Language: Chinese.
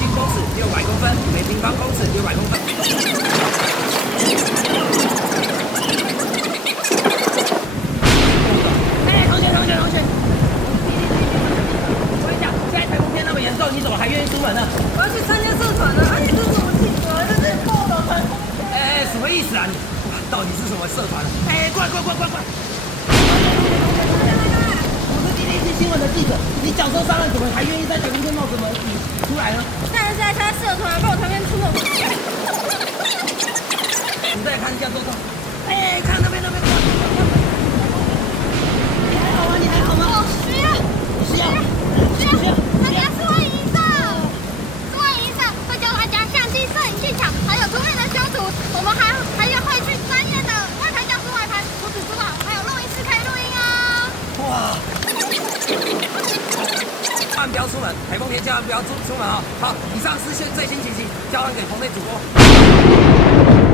均公尺600公分，每平方公尺600公分。同学，我跟你讲，现在台风天那么严重，你怎么还愿意出门呢？我要去参加社团了，这是什么性格？这是报道台风天。什么意思啊你？到底是什么社团？过来！我是DDT新闻的记者，你脚受伤了，怎么还愿意在台风天冒着危险出来呢？当然是在参加社团，帮我团员出门。你再看一下周遭，看那边，你还好吗？我需要。大家数位影响会教大家相机摄影技巧，还有图片的修图。我们还有会去专业的外拍教室外拍，除此之外，还有录音室可以录音哦。哇！千万不要出门，台风天千万不要出门哦。好，以上是最新情形，交还给棚内主播。